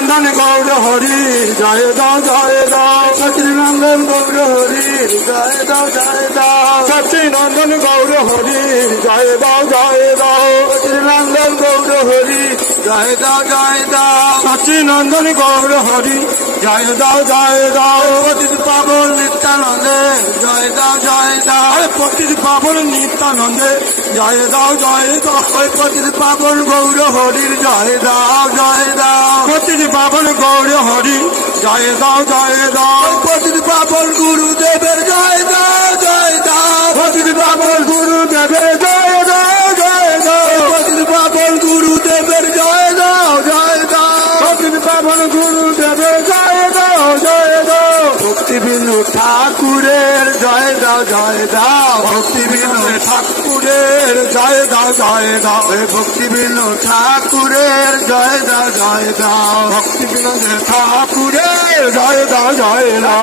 নন্দন গৌর হরি জয় দাও জয় দাও সচি নন্দন গৌর হরি জয় দাও জয় দাও সচি নন্দন গৌর হরি জয় দাও জয় দাও সচি নন্দন গৌর হরি জয় দাও জয় দাও সচি নন্দন গৌর হরি জয় দাও জয় দাও পতিত পাবন নিত্যানন্দে জয় দাও জয় দাও পতিত পাবন নিত্যানন্দে জয় দাও জয় দাও পতিত পাবন গৌর হরির জয় দাও জয় দাও পতিত পাবন গৌর হরি জয় দাও জয় দাও পতিত পাবন গুরুদেবের জয় দাও জয় দাও পতিত পাবন গুরুদেবের জয় দাও জয় দাও পতিত পাবন গুরুদেবের জয় দাও জয় দাও পতিত পাবন গুরুদেবের জয় দাও জয় দাও ভক্তি বিনু ঠাকুরের জয় দাও জয় দাও ভক্তি বিনু ঠাকুরের জয় দাও জয় দাও ভক্তি বিনু ঠাকুরের জয় দাও জয় দাও ভক্তি বিনু ঠাকুরের জয় দাও জয় দাও।